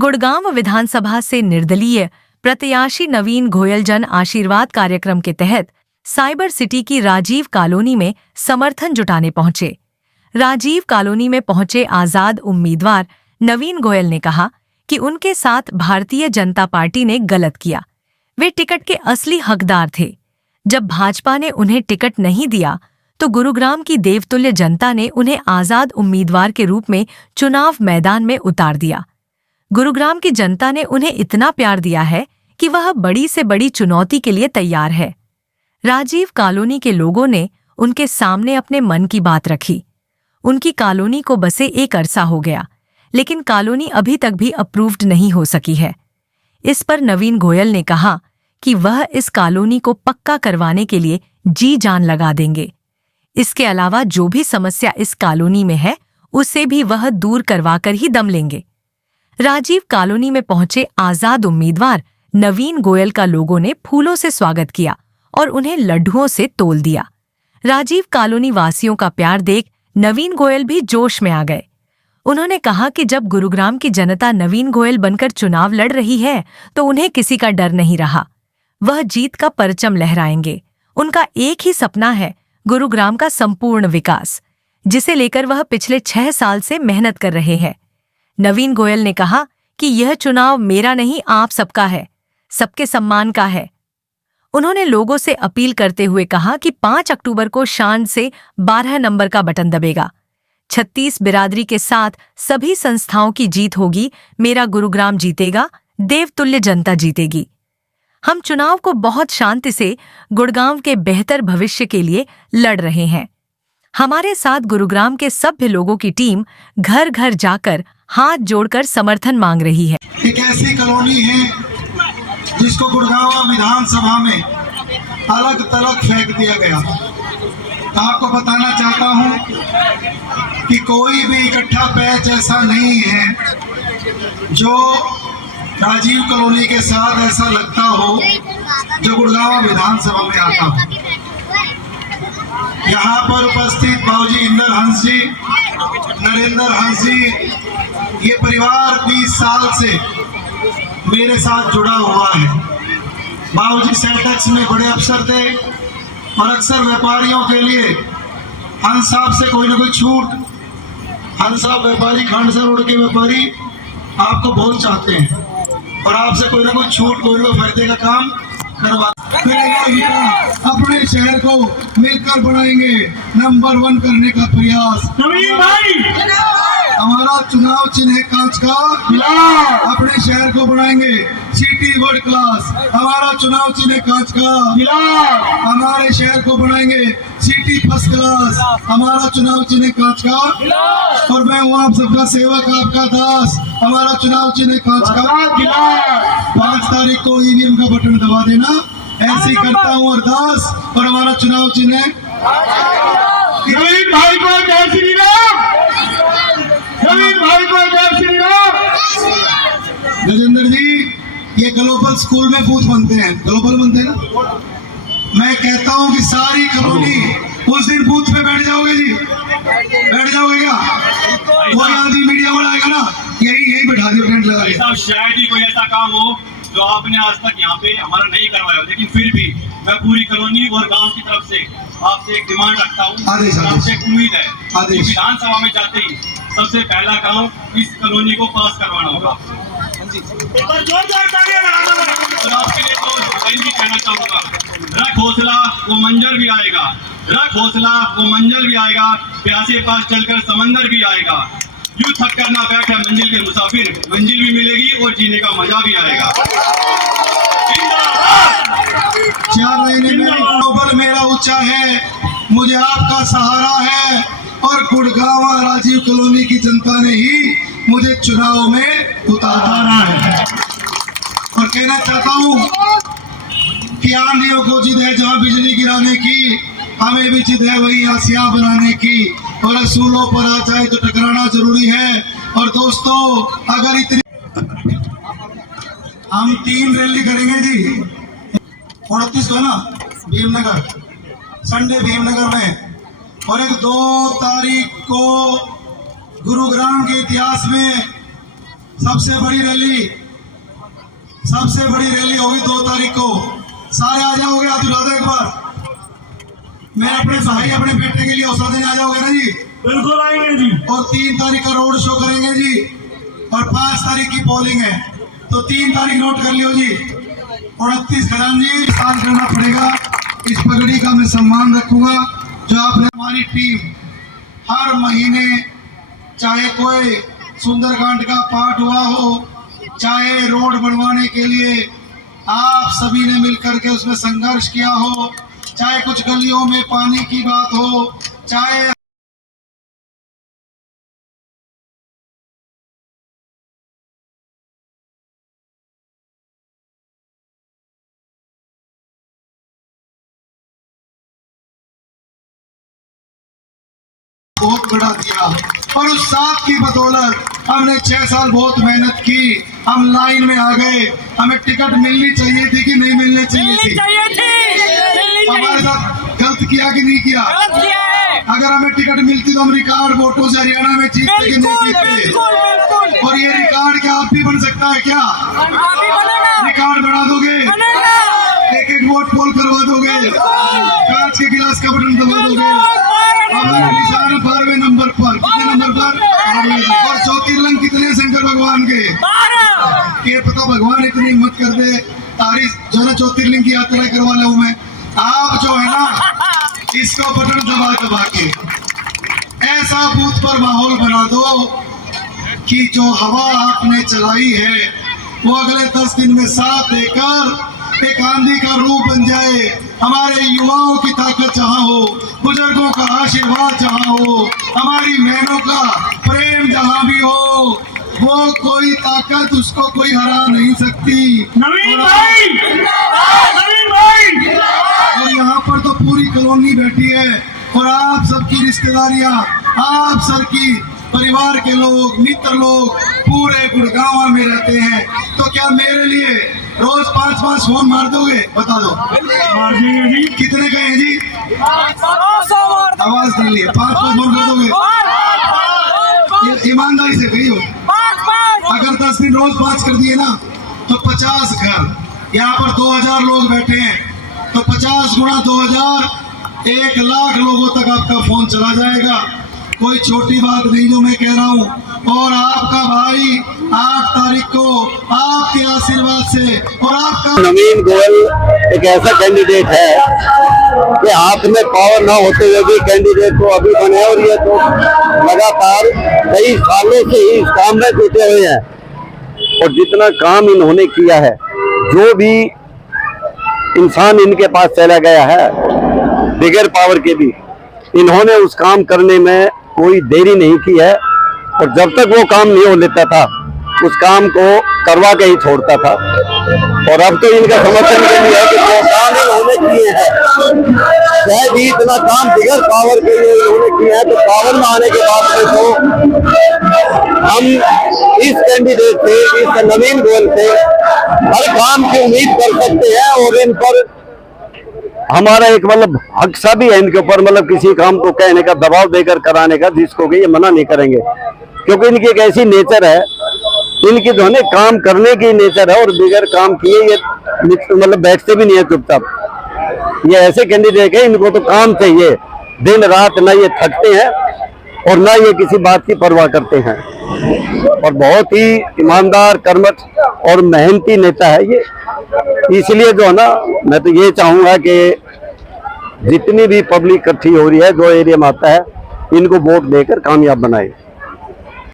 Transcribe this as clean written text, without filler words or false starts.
गुड़गांव विधानसभा से निर्दलीय प्रत्याशी नवीन गोयल जन आशीर्वाद कार्यक्रम के तहत साइबर सिटी की राजीव कॉलोनी में समर्थन जुटाने पहुंचे। राजीव कॉलोनी में पहुंचे आजाद उम्मीदवार नवीन गोयल ने कहा कि उनके साथ भारतीय जनता पार्टी ने गलत किया। वे टिकट के असली हकदार थे। जब भाजपा ने उन्हें टिकट नहीं दिया तो गुरुग्राम की देवतुल्य जनता ने उन्हें आजाद उम्मीदवार के रूप में चुनाव मैदान में उतार दिया। गुरुग्राम की जनता ने उन्हें इतना प्यार दिया है कि वह बड़ी से बड़ी चुनौती के लिए तैयार है। राजीव कॉलोनी के लोगों ने उनके सामने अपने मन की बात रखी। उनकी कॉलोनी को बसे एक अरसा हो गया, लेकिन कॉलोनी अभी तक भी अप्रूव्ड नहीं हो सकी है। इस पर नवीन गोयल ने कहा कि वह इस कॉलोनी को पक्का करवाने के लिए जी जान लगा देंगे। इसके अलावा जो भी समस्या इस कॉलोनी में है उसे भी वह दूर करवाकर ही दम लेंगे। राजीव कॉलोनी में पहुंचे आजाद उम्मीदवार नवीन गोयल का लोगों ने फूलों से स्वागत किया और उन्हें लड्डुओं से तोल दिया। राजीव कॉलोनी वासियों का प्यार देख नवीन गोयल भी जोश में आ गए। उन्होंने कहा कि जब गुरुग्राम की जनता नवीन गोयल बनकर चुनाव लड़ रही है तो उन्हें किसी का डर नहीं रहा। वह जीत का परचम लहराएंगे। उनका एक ही सपना है, गुरुग्राम का संपूर्ण विकास, जिसे लेकर वह पिछले 6 साल से मेहनत कर रहे हैं। नवीन गोयल ने कहा कि यह चुनाव मेरा नहीं, आप सबका है, सबके सम्मान का है। उन्होंने लोगों से अपील करते हुए कहा कि 5 अक्टूबर को शान से 12 नंबर का बटन दबेगा। 36 बिरादरी के साथ सभी संस्थाओं की जीत होगी। मेरा गुरुग्राम जीतेगा, देवतुल्य जनता जीतेगी। हम चुनाव को बहुत शांति से गुड़गांव के बेहतर भविष्य के लिए लड़ रहे हैं। हमारे साथ गुरुग्राम के सभ्य लोगों की टीम घर घर जाकर हाथ जोड़कर समर्थन मांग रही है। एक ऐसी कॉलोनी है जिसको गुड़गांव विधानसभा में अलग तलग फेंक दिया गया। आपको बताना चाहता हूं कि कोई भी इकट्ठा पैच ऐसा नहीं है जो राजीव कॉलोनी के साथ ऐसा लगता हो जो गुड़गांव विधानसभा में आता हो। यहाँ पर उपस्थित बाबूजी इंदर हंस जी, नरेंद्र हंस जी, ये परिवार 20 साल से मेरे साथ जुड़ा हुआ है। बाबूजी सेल्टेक्स में बड़े अफसर थे और अक्सर व्यापारियों के लिए हंस साहब से कोई ना कोई छूट, हंस साहब व्यापारी, खांडसा रोड के व्यापारी आपको बहुत चाहते हैं और आपसे कोई ना कोई छूट, कोई ना कोई फायदे का काम करवा। अपने शहर को मिलकर बनाएंगे, नंबर 1 करने का प्रयास। नवीन भाई, हमारा चुनाव चिन्ह है कांच का, अपने शहर को बनाएंगे सिटी वर्ल्ड क्लास। हमारा चुनाव चिन्ह है कांच का, हमारे शहर को बनाएंगे सिटी फर्स्ट क्लास। हमारा चुनाव चिन्ह है कांच का और मैं हूँ आप सबका सेवक, आपका दास। हमारा चुनाव चिन्ह है कांच का। 5 तारीख को ईवीएम का बटन दबा देना, ऐसे करता हूँ अरदास। और हमारा चुनाव चिन्ह है नवीन भाई को जय श्री राम, नवीन भाई को जय श्री राम। गजेंद्र जी, ये ग्लोबल स्कूल में बूथ बनते हैं, ग्लोबल बनते हैं ना। मैं कहता हूँ कि सारी कॉलोनी उस दिन बूथ पे बैठ जाओगे जी, बैठ जाओगे क्या? कोई आदमी मीडिया वाला आएगा ना, यही बैठा दियो टेंट लगा के। शायद ही कोई ऐसा काम हो जो आपने आज तक यहाँ पे हमारा नहीं करवाया, लेकिन फिर भी मैं पूरी कॉलोनी और गांव की तरफ से आपसे एक डिमांड रखता हूँ, आपसे एक उम्मीद है कि विधानसभा में जाते ही सबसे पहला काम इस कॉलोनी को पास करवाना होगा। और आपके लिए तो भी कहना चाहूँगा, रख हौसला वो मंजर भी आएगा, रख हौसला वो मंजर भी आएगा, प्यासे पास चलकर समंदर भी आएगा। यूं थक कर ना बैठे मंजिल के मुसाफिर, मंजिल भी मिलेगी और जीने का मजा भी आएगा। 4 महीने में ग्लोबल मेरा ऊंचा है, मुझे आपका सहारा है और गुड़गांव राजीव कॉलोनी की जनता ने ही मुझे चुनाव में उतारा है। और कहना चाहता हूँ कि आंधियों को जिद है जहाँ बिजली गिराने की, हमें भी जिद है वही आसिया बनाने की। और असूलों पर आ जाए तो टकराना जरूरी है। और दोस्तों, अगर इतनी हम 3 रैली करेंगे जी, 29 को है ना भीमनगर, संडे भीमनगर में, और एक 2 तारीख को गुरुग्राम के इतिहास में सबसे बड़ी रैली होगी 2 तारीख को। सारे आ जाओगे, हाथ उठा दो एक बार। मैं अपने भाई अपने बेटे के लिए हौसला देने आ जाओगे ना जी? बिल्कुल आएंगे जी। और 3 तारीख का रोड शो करेंगे जी, और 5 तारीख की पोलिंग है। तो 3 तारीख नोट कर लियो जी। 29 खजानजी साथ करना पड़ेगा। इस पगड़ी का मैं सम्मान रखूंगा जो आपने। हमारी टीम हर महीने, चाहे कोई सुंदरकांड का पाठ हुआ हो, चाहे रोड बनवाने के लिए आप सभी ने मिलकर के उसमें संघर्ष किया हो, चाहे कुछ गलियों में पानी की बात हो, चाहे बहुत बड़ा दिया। और उस साथ की बदौलत हमने 6 साल बहुत मेहनत की, हम लाइन में आ गए। हमें टिकट मिलनी चाहिए थी कि नहीं मिलनी चाहिए थी? हमारे साथ गलत किया कि नहीं किया? अगर हमें टिकट मिलती तो हम रिकॉर्ड वोटों से हरियाणा में जीतते कि नहीं जीतते? और ये रिकॉर्ड क्या आप भी बन सकता है क्या? रिकॉर्ड बना दोगे? एक वोट पोल करवा दोगे? कांच के गिलास का बटन दबा दोगे? हमारा निशान 12वें नंबर पर। कितने नंबर पर? और ज्योतिर्लिंग कितने शंकर भगवान के? ये पता भगवान इतनी हिम्मत कर दे, तारीख जो है ज्योतिर्लिंग की यात्रा करवा लूं मैं। आप जो है ना, इसको बटन दबा के ऐसा बूथ पर माहौल बना दो कि जो हवा आपने चलाई है वो अगले 10 दिन में साथ देकर एक आंधी का रूप बन जाए। हमारे युवाओं की ताकत जहाँ हो, बुजुर्गों का आशीर्वाद जहाँ हो, हमारी बहनों का प्रेम जहाँ भी हो, वो कोई ताकत उसको कोई हरा नहीं सकती। नवीन भाई, नवीन भाई। और यहाँ पर तो पूरी कॉलोनी बैठी है और आप सबकी रिश्तेदारियाँ, आप सबकी परिवार के लोग, मित्र लोग पूरे गुड़गांव में रहते हैं। तो क्या मेरे लिए रोज 5-5 फोन मार दोगे? बता दो। मार देंगे जी। कितने का है जी? आवाज कर लिए 5-5 फोन कर दोगे? ईमानदारी से कही हो। अगर 10 दिन रोज 5 कर दिए ना तो 50 घर, यहाँ पर 2000 लोग बैठे हैं, तो 50 गुणा 2000, 1 लाख लोगों तक आपका फोन चला जाएगा। कोई छोटी बात नहीं जो मैं कह रहा हूँ। और आपका भाई 8 तारीख को आपके आशीर्वाद से और आपका नवीन गोयल एक ऐसा कैंडिडेट है कि हाथ में पावर ना होते हुए भी कैंडिडेट को अभी बने, और ये तो लगातार कई सालों से ही इस काम में जुटे हुए हैं। और जितना काम इन्होंने किया है, जो भी इंसान इनके पास चला गया है बगैर पावर के भी, इन्होंने उस काम करने में कोई देरी नहीं की है। और जब तक वो काम नहीं हो लेता था उस काम को करवा के ही छोड़ता था। और अब तो इनका समर्थन के लिए है कि जो काम इन्होंने किए हैं, चाहे भी इतना काम बगैर पावर के लिए इन्होंने किया है, तो पावर में आने के बाद में तो हम इस कैंडिडेट से, इस नवीन गोयल से हर काम की उम्मीद कर सकते हैं। और इन पर हमारा एक मतलब हक सा भी है इनके ऊपर, मतलब किसी काम को कहने का, दबाव देकर कराने का, जिसको कि ये मना नहीं करेंगे। क्योंकि इनकी एक ऐसी नेचर है, इनकी जो है काम करने की नेचर है, और बगैर काम किए ये मतलब बैठते भी नहीं है चुपचाप। ये ऐसे कैंडिडेट है, इनको तो काम चाहिए दिन रात, ना ये थकते हैं और ना ये किसी बात की परवाह करते हैं। और बहुत ही ईमानदार, कर्मठ और मेहनती नेता है ये। इसलिए जो है ना, मैं तो ये चाहूंगा कि जितनी भी पब्लिक इकट्ठी हो रही है, जो एरिया में आता है, इनको वोट देकर कामयाब बनाए।